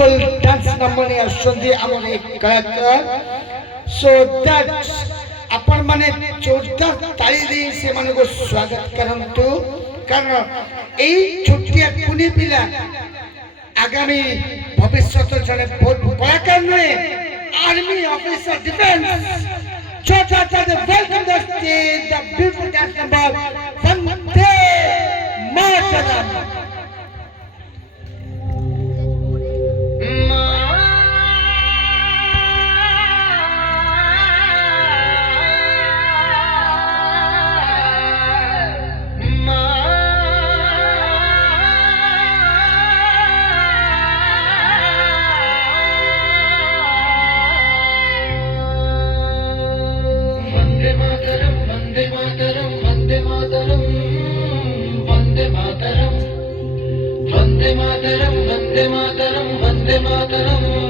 beautiful dance number ने आसुंदी हमर एक कलाकार सो दैट अपन माने जोरदार ताली दे से माने को स्वागत करंतु कारण एई छोटिया कुनी पिला आगामी भविष्य जने बहुत कलाकार ने आर्मी ऑफिसर डिफेंस छोटा सा welcome the stage the beautiful dance number Vande Mataram Vande Mataram Vande Mataram Vande Mataram Vande Mataram Vande Mataram Vande Mataram Vande Mataram